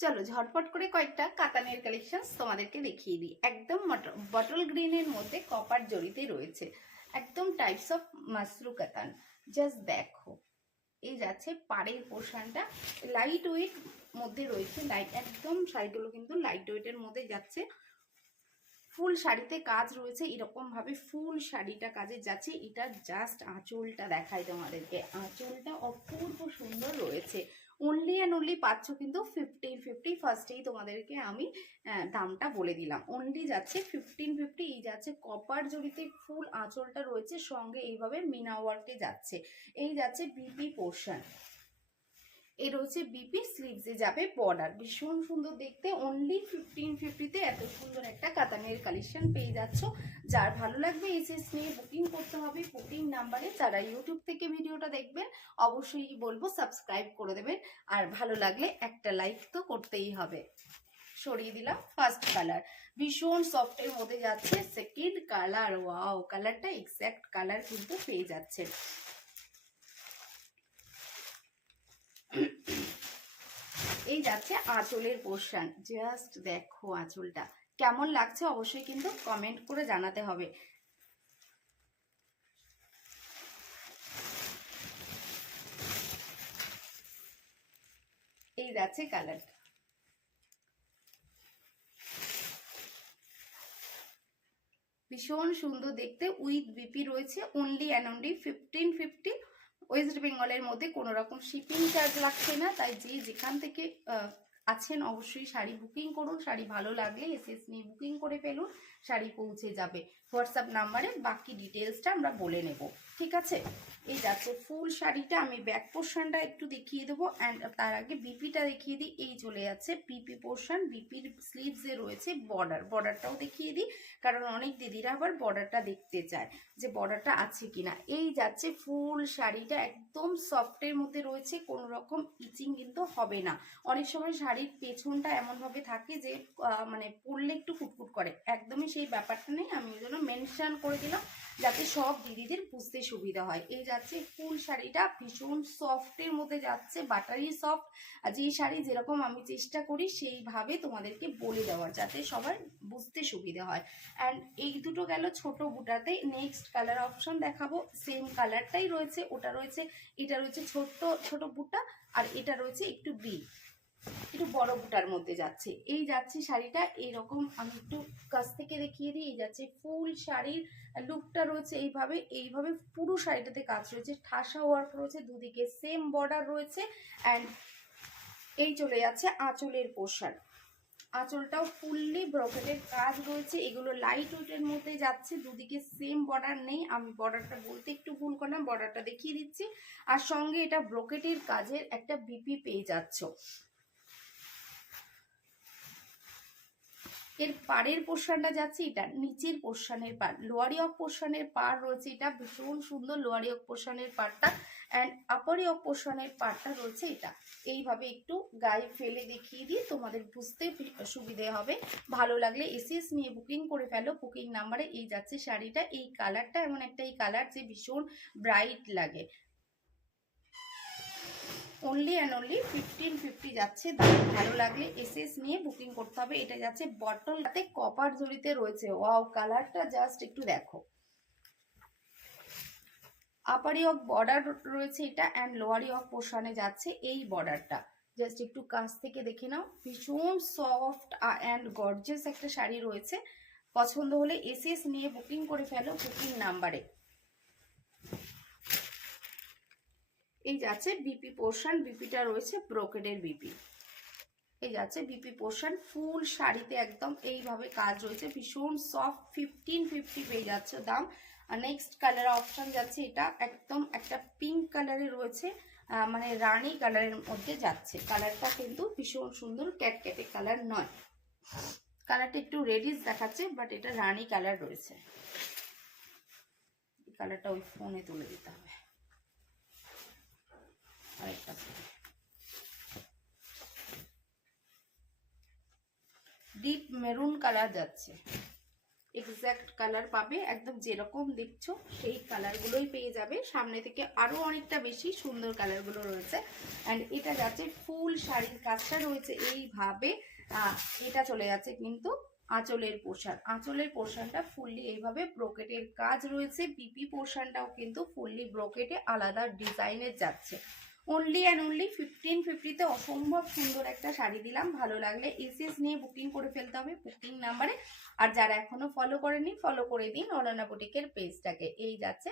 চলো ঝটপট করে কয়েকটা কাতানের কালেকশন তোমাদেরকে দেখিয়ে দিই। একদম বটল গ্রিনের মধ্যে কপার জড়িতে রয়েছে, একদম টাইপস অফ মাসরু কাতান। জাস্ট দেখো, এই যাচ্ছে পাড়ের পোর্শনটা লাইট ওয়েট মধ্যে রয়েছে, লাইট একদম শাড়িগুলো কিন্তু লাইট ওয়েটের মধ্যে যাচ্ছে। ফুল শাড়িতে কাজ রয়েছে, এরকম ভাবে ফুল শাড়িটা কাজে যাচ্ছে। এটা জাস্ট আঁচলটা দেখাই তোমাদেরকে, আঁচলটা অপূর্ব সুন্দর রয়েছে। অনলি অ্যান্ড অনলি পাচ্ছ কিন্তু 1550। ফার্স্টেই তোমাদেরকে আমি দামটা বলে দিলাম, অনলি যাচ্ছে 1550। এই যাচ্ছে কপার জড়িতে ফুল আঁচলটা রয়েছে, সঙ্গে এইভাবে মিনা ওয়ার্কে যাচ্ছে। এই যাচ্ছে বিপি পোর্শন, এই রয়েছে বিপি, স্লিভসে যাবে বর্ডার। ভীষণ সুন্দর দেখতে, অনলি 1550-তে এত সুন্দর একটা কাতানের কালেকশন পেয়ে যাচ্ছ। যার ভালো লাগবে এসএস নিয়ে বুকিং করতে হবে বুকিং নাম্বারে। যারা ইউটিউব থেকে ভিডিওটা দেখবেন অবশ্যই বলবো সাবস্ক্রাইব করে দেবেন, আর ভালো লাগলে একটা লাইক তো করতেই হবে। সরিয়ে দিলাম ফার্স্ট কালার, ভীষণ সফটের মধ্যে যাচ্ছে। সেকেন্ড কালার, ওয়াও, কালারটা এক্স্যাক্ট কালার কিন্তু পেয়ে যাচ্ছে। এই যাচ্ছে আঁচলের পোর্শন, জাস্ট দেখো আঁচলটা কেমন লাগছে অবশ্যই কিন্তু কমেন্ট করে জানাতে হবে। এই যাচ্ছে কালার, ভীষণ সুন্দর দেখতে, উইথ বিপি রয়েছে। Only and only 1550। ওয়েস্ট বেঙ্গলের মধ্যে কোনো রকম শিপিং চার্জ লাগছে না, তাই যে যেখান থেকে আছেন অবশ্যই শাড়ি বুকিং করুন। শাড়ি ভালো লাগলে এসএস নিয়ে বুকিং করে ফেলুন, শাড়ি পৌঁছে যাবে। হোয়াটসঅ্যাপ নাম্বারে বাকি ডিটেলসটা আমরা বলে নেব, ঠিক আছে। এই যাচ্ছে ফুল শাড়িটা, আমি ব্যাক পোর্শনটা একটু দেখিয়ে দেবো, অ্যান্ড তার আগে বিপিটা দেখিয়ে দিই। এই চলে যাচ্ছে বিপি পোর্শন, বিপির স্লিভসে রয়েছে বর্ডার, বর্ডারটাও দেখিয়ে দিই কারণ অনেক দিদিরা আবার বর্ডারটা দেখতে চায় যে বর্ডারটা আছে কিনা। এই যাচ্ছে ফুল শাড়িটা, একদম সফটের মধ্যে রয়েছে, কোনো রকম ইচিং কিন্তু হবে না। অনেক সময় শাড়ির পেছনটা এমনভাবে থাকে যে মানে পরলে একটু কুটকুট করে, একদমই সেই ব্যাপারটা নেই। আমি ওই জন্য মেনশন করে দিলাম যাতে সব দিদিদের বুঝতে সুবিধা হয়। এই যাচ্ছে ফুল শাড়িটা, ভীষণ সফটের মধ্যে যাচ্ছে, বাটারি সফট। আর যেই শাড়ি যেরকম আমি চেষ্টা করি সেইভাবে তোমাদেরকে বলে দেওয়ার, যাতে সবার বুঝতে সুবিধা হয়। অ্যান্ড এই দুটো গেল ছোট বুটাতে। নেক্সট কালার অপশন দেখাবো, সেম কালারটাই রয়েছে, ওটা রয়েছে, এটা রয়েছে ছোট্ট ছোট বুটা, আর এটা রয়েছে একটু একটু বড় বুটার মধ্যে যাচ্ছে। এই যাচ্ছে শাড়িটা এইরকম, আমি একটু কাছ থেকে দেখিয়ে দিই। এই যাচ্ছে ফুল শাড়ির লুকটা রয়েছে এইভাবে, এইভাবে পুরো শাড়িটাতে কাজ রয়েছে, ঠাসা ওয়ার্ক রয়েছে, দুদিকে সেম বর্ডার রয়েছে। অ্যান্ড এই চলে যাচ্ছে আঁচলের পোর্শন, আঁচলটাও ফুললি ব্রোকেটের কাজ রয়েছে। এগুলো লাইট ওয়েটের মধ্যে যাচ্ছে, দুদিকে সেম বর্ডার নেই, আমি বর্ডারটা বলতে একটু ভুল করলাম, বর্ডারটা দেখিয়ে দিচ্ছি। আর সঙ্গে এটা ব্রোকেটের কাজের একটা বিপি পেয়ে যাচ্ছ। এর পাড়ের পোর্শনটা যাচ্ছে, এটা নিচের পোর্শনের পাড়, লোয়ারি অফ পোর্শনের পাড় রয়েছে, এটা ভীষণ সুন্দর লোয়ারি অফ পোর্শনের পাড়টা। অ্যান্ড আপারি অফ পোর্শনের পাড়টা রয়েছে এটা। এইভাবে একটু গায়ে ফেলে দেখিয়ে দিয়ে তোমাদের বুঝতে সুবিধে হবে। ভালো লাগলে এসএস নিয়ে বুকিং করে ফেলো বুকিং নাম্বারে। এই যাচ্ছে শাড়িটা, এই কালারটা এমন একটা এই কালার যে ভীষণ ব্রাইট লাগে। অনলি অ্যান্ড অনলি 1550 যাচ্ছে, দাম ভালো লাগলে এসএস নিয়ে বুকিং করতে হবে। এটা যাচ্ছে বটল হাতে কপার জড়িতে রয়েছে, ওয়াও, কালারটা জাস্ট একটু দেখো। আপারি অফ বর্ডার রয়েছে এটা, অ্যান্ড লোয়ারি অফ পোর্শনে যাচ্ছে এই বর্ডারটা। জাস্ট একটু কাছ থেকে দেখে নাও, ভীষণ সফট অ্যান্ড গর্জিয়াস একটা শাড়ি রয়েছে। পছন্দ হলে এসএস নিয়ে বুকিং করে ফেলো বুকিং নাম্বারে। এই যাচ্ছে বিপি পোর্শন, বিপিটা রয়েছে ব্রোকেডের বিপি। এই যাচ্ছে বিপি পোর্শন, ফুল শাড়িতে একদম এইভাবে কাজ রয়েছে, ভীষণ সফট, 1550 পেয়ে যাচ্ছে দাম। আর নেক্সট কালার অপশন যাচ্ছে, এটা একদম একটা পিঙ্ক কালারে রয়েছে, মানে রানী কালারের মধ্যে যাচ্ছে। কালারটা কিন্তু ভীষণ সুন্দর, ক্যাটক্যাটে কালার নয়, কালারটা একটু রেডিশ দেখাচ্ছে, বাট এটা রানী কালার রয়েছে। এই কালারটা ওই ফোনে তুলে দিতে হবে আরেকটা, ডিপ মেরুন কালার যাচ্ছে। এক্স্যাক্ট কালার পাবে, একদম যেরকম দেখছো সেই কালারগুলোই পেয়ে যাবে। সামনে থেকে আরো অনেকটা বেশি সুন্দর কালারগুলো রয়েছে। অ্যান্ড এটা যাচ্ছে ফুল শাড়ির কাজটা রয়েছে এইভাবে। এটা চলে যাচ্ছে কিন্তু আঁচলের পোর্শন, আঁচলের পোর্শনটা ফুললি এইভাবে ব্রোকেটের কাজ রয়েছে। বিপি পোর্শনটাও কিন্তু ফুললি ব্রোকেটে আলাদা ডিজাইনের যাচ্ছে। অনলি অ্যান্ড অনলি 1550-তে অসম্ভব সুন্দর একটা শাড়ি দিলাম। ভালো লাগলে এসএস নিয়ে বুকিং করে ফেলতে হবে বুকিং নাম্বারে। আর যারা এখনো ফলো করেনি ফলো করে দিন অনন্যা বুটিকের পেজটাকে। এই যাচ্ছে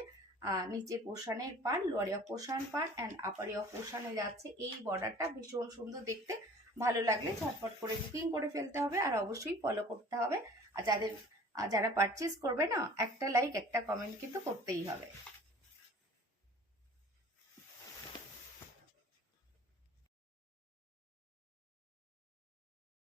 নিচের পোর্শনের part, lower of portion part and upper of পোর্শনে যাচ্ছে এই বর্ডারটা, ভীষণ সুন্দর দেখতে। ভালো লাগলে ঝটপট করে বুকিং করে ফেলতে হবে আর অবশ্যই ফলো করতে হবে। আর যারা পারচেজ করবে না, একটা লাইক একটা কমেন্ট কিন্তু করতেই হবে।